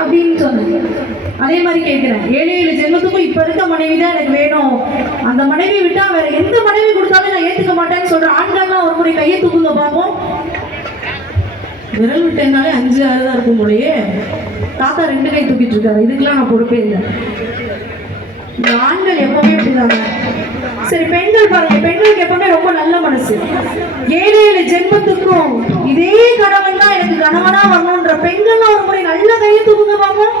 அப்படின்னு சொன்னேன். அதே மாதிரி கேட்கிறேன், 7 ஜென்மத்துக்கும் இப்ப இருக்க மனைவி தான் எனக்கு வேணும், அந்த மனைவி விட்டா வேற எந்த மனைவி கொடுத்தாலும் நான் ஏத்துக்க மாட்டேன்னு சொல்ற ஆண்கள்லாம் ஒரு முறை கையை தூக்குங்க பார்ப்போம். விரல் விட்டேன்னாலே 5 6 தான் இருக்கும் போலயே. தாத்தா 2 கை தூக்கிட்டு இருக்காரு, இதுக்கெல்லாம் நான் பொறுப்பே இல்லை. இந்த ஆண்கள் எப்பவுமே இப்படிதாங்க. சரி, பெண்கள் பாருங்க, பெண்களுக்கு எப்பவுமே ரொம்ப நல்ல மனசு. 7 ஜென்மத்துக்கும் இதே கணவன் தான் எனக்கு கணவனா வரணும்ன்ற பெண்கள்லாம் ஒரு முறை நல்ல கையை தூக்குங்க பார்ப்போம்.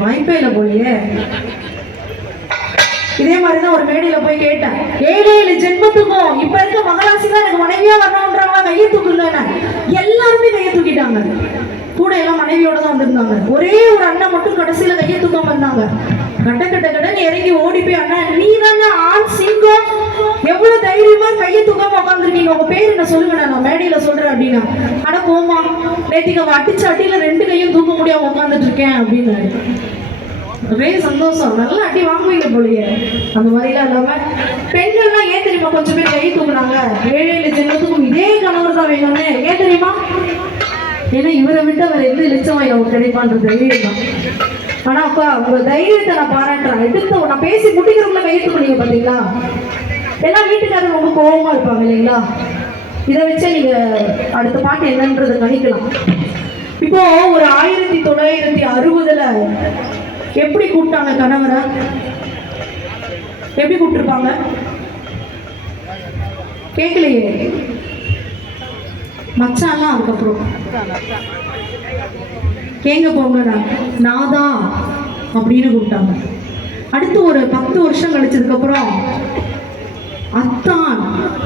வாய்ப்பே இல்லை போலயே. இதே மாதிரிதான் ஒரு மேடையில போய் கேட்டேன், 7 ஜென்மத்துக்கும் இப்ப இருக்க மகராசி தான் எனக்கு மனைவியா வரணும்ன்றவங்க கையை தூக்குங்க. எல்லாருமே கையை தூக்கிட்டாங்க. கூட எல்லாம் மனைவியோட தான் வந்திருந்தாங்க. ஒரே ஒரு அண்ணன் மட்டும் கடைசியில கையை தூக்காம இருந்தாங்க. கட்ட இறங்கி ஓடி போய், அண்ணா நீ தானே ஆண் சிங்கம், எவ்வளவு தைரியமா கையை தூக்காம உட்காந்துருக்கீங்க, உங்க பேர் என்ன சொல்லுங்க, நான் மேடையில சொல்றேன் அப்படின்னா. அட போமா, நேற்றுக்கு அவ அடிச்ச அடியில 2 கையும் தூக்க முடியாம உட்காந்துட்டு இருக்கேன் அப்படின்னு. ஒரே சந்தோஷம், நல்லா அடி வாங்குவீங்க போலயே. அந்த மாதிரிலாம் இல்லாம பெண்கள்லாம் ஏன் தெரியுமா கொஞ்சம் பேர் கை தூக்குனாங்க, 7 ஜென்மத்துக்கும் இதே கணவர் தான் வேணும்னு. ஏன் தெரியுமா? ஏன்னா இவரை விட்டு அவர் எந்த லட்சமாய் நமக்கு கிடைப்பான்ற தைரியம் தான். ஆனா அப்பா உங்க தைரியத்தை நான் பாராட்டுறேன். எடுத்து நான் பேசி முடிக்கிறவங்கள கையை தூக்குனீங்க பாத்தீங்களா? எல்லாம் வீட்டுக்காரர் ரொம்ப கோபமா இருப்பாங்க இல்லைங்களா? இதை வச்சே நீங்க அடுத்த பாட்டு என்னன்றது கணிக்கலாம். இப்போ ஒரு 1960 எப்படி கூப்பிட்டாங்க கணவரை? எப்படி கூப்பிட்டுருப்பாங்க? கேட்கலையே மச்சான்லாம். அதுக்கப்புறம் கேங்க போங்க நாதா அப்படின்னு கூப்பிட்டாங்க. அடுத்து ஒரு 10 வருஷம் கழிச்சதுக்கு அப்புறம் அத்தான்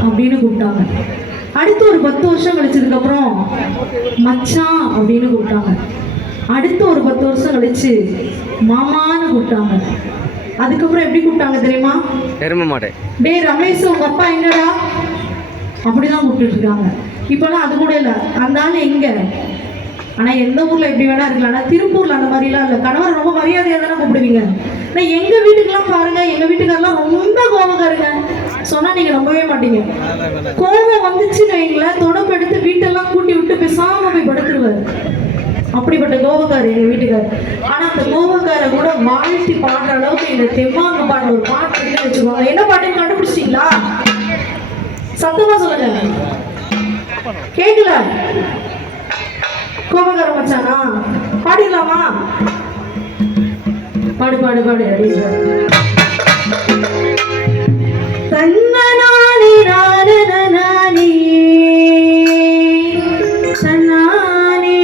அப்படின்னு கூப்பிட்டாங்க. அடுத்து ஒரு 10 வருஷம் கழிச்சதுக்கு அப்புறம் மச்சான் அப்படின்னு கூப்பிட்டாங்க. அடுத்து ஒரு 10 வருஷம் கழிச்சு மாமான்னு கூப்பிட்டாங்க. அதுக்கப்புறம் எப்படி கூப்பிட்டாங்க தெரியுமா? டே ரமேஷ் உங்க அப்பா எங்கடா அப்படிதான் கூப்பிட்டு இருக்காங்க. இப்பெல்லாம் அது கூட இல்லை, அந்த ஆள் எங்க. ஆனா எந்த ஊர்ல எப்படி வேணா இருக்கலாம். ஆனா திருப்பூர்ல அந்த மாதிரிலாம் இல்லை. கணவர் ரொம்ப மரியாதையா தானே கூப்பிடுவீங்க. நான் எங்க வீட்டுக்கெல்லாம் பாருங்க, எங்க வீட்டுக்காரெல்லாம் ரொம்ப கோபக்காருங்க. சொன்னா நீங்க நம்பவே மாட்டீங்க. கோபம் வந்துச்சுன்னு வைங்களேன், தொடப்பு எடுத்து வீட்டெல்லாம் கூட்டி விட்டு பேசாம போய் படுத்துருவாரு. அப்படிப்பட்ட கோபக்காரு எங்க வீட்டுக்காரு. ஆனா அந்த கோபக்கார கூட வாழ்த்தி பாடுற அளவுக்கு எங்க தெம்மாங்க பாடுற ஒரு பாட்டு இருக்குன்னு வச்சுக்கோங்க. என்ன பாட்டுன்னு கண்டுபிடிச்சிட்டீங்களா? சத்தமா சொல்லுங்க. கேட்கல? கோபக்கார மச்சானா? பாடிடலாமா? பாடு பாடு பாடு அப்படின்னு. தன்னனானே நானே நானே தன்னானே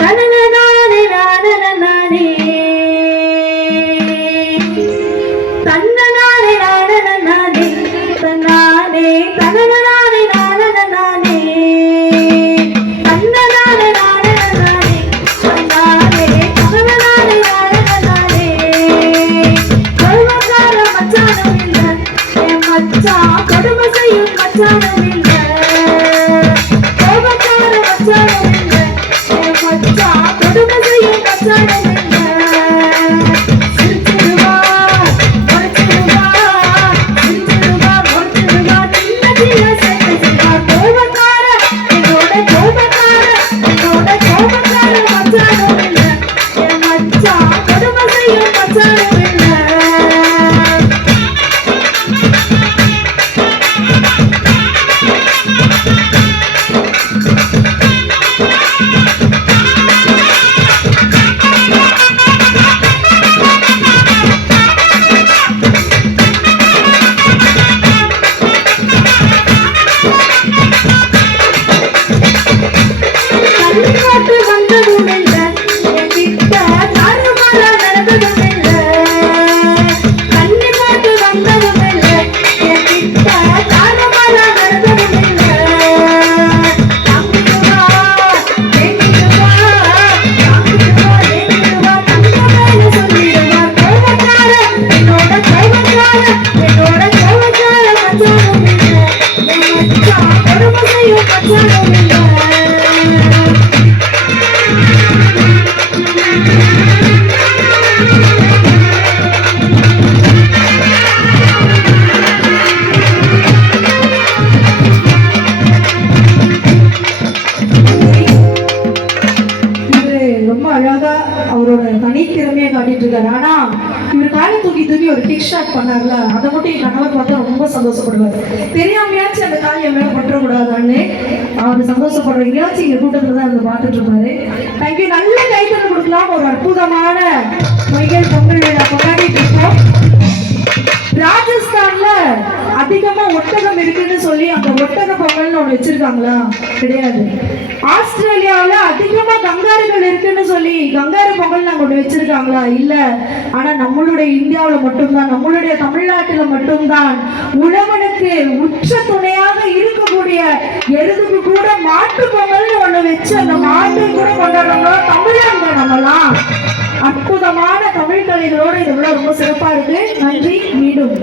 தன்னனானே நானே நானே தன்னனானே நானே நானே தன்னானே தன்னனானே நானே நானே தன்னனானே நானே நானே தன்னானே தன்னனானே நானே நானே. கோபக்கார மச்சானும் இல்லை என் மச்சான், கொடுமை செய்யும் மச்சானும் இல்லை. கோபக்கார மச்சானும் இல்லை என் மச்சான், கொடுமை செய்யும் மச்சானும் இல்லை. சிரிச்சிருவா மறைச்சிருவா, சிரிச்சிருவா மறைச்சிருவா, சின்ன சின்ன சேட்டை செய்வா. கோபக்கார என்னோட கோபக்கார என்னோட கோபக்கார மச்சானும் இல்லை என் மச்சான், கொடுமை செய்யும் மச்சானும் இல்லை. கண்காட்டு வந்ததும் இல்லை என் கிட்ட தாறுமாறா நடந்ததும் இல்லை. கண்ணி போட்டு வந்ததும் இல்லை என் கிட்ட தாறுமாறா நடந்ததும் இல்லை. தாங்கிடுவா ஏங்கிடுவா, தாங்கிடுவா ஏங்கிடுவா, தங்க மேல சொல்லிடுவா. கோபக்கார என்னோட கோபக்கார என்னோட கோபக்கார மச்சானும் இல்லை என் மச்சான், கொடுமை செய்யும் மச்சானும் இல்லை. யாராவது என் மேல பற்றக்கூடாதான்னு அவர் சந்தோஷப்படுற எங்கேயாச்சும் இங்க கூட்டத்துல தான் வந்து பார்த்துட்டு இருப்பாரு. தேங்க்யூ. நல்ல கைத்தறி கொடுக்கலாம். ஒரு அற்புதமான பொங்கல் விழா கொண்டாடிட்டு இருக்கோம். ராஜஸ்தான்ல அதிகமா ஒட்டகம் இருக்குன்னு சொல்லி அங்க ஒட்டக பொங்கல்னு ஒண்ணு வச்சிருக்காங்களா? கிடையாது. ஆஸ்திரேலியாவில அதிகமா கங்காருகள் இருக்குன்னு சொல்லி கங்காரு பொங்கல் நாங்க ஒண்ணு வச்சிருக்காங்களா? இல்ல. ஆனா நம்மளுடைய இந்தியாவில மட்டும்தான், நம்மளுடைய தமிழ்நாட்டுல மட்டும்தான் உழவனுக்கு உச்ச துணையாக இருக்கக்கூடிய எருதுக்கு கூட மாட்டு பொங்கல்னு ஒண்ணு வச்சு அந்த மாட்டை கூட கொண்டாடுறவங்க தமிழங்க. நம்மலாம் அற்புதமான தமிழ் கலைகளோட இது ரொம்ப சிறப்பா இருக்கு. நன்றி. மீண்டும்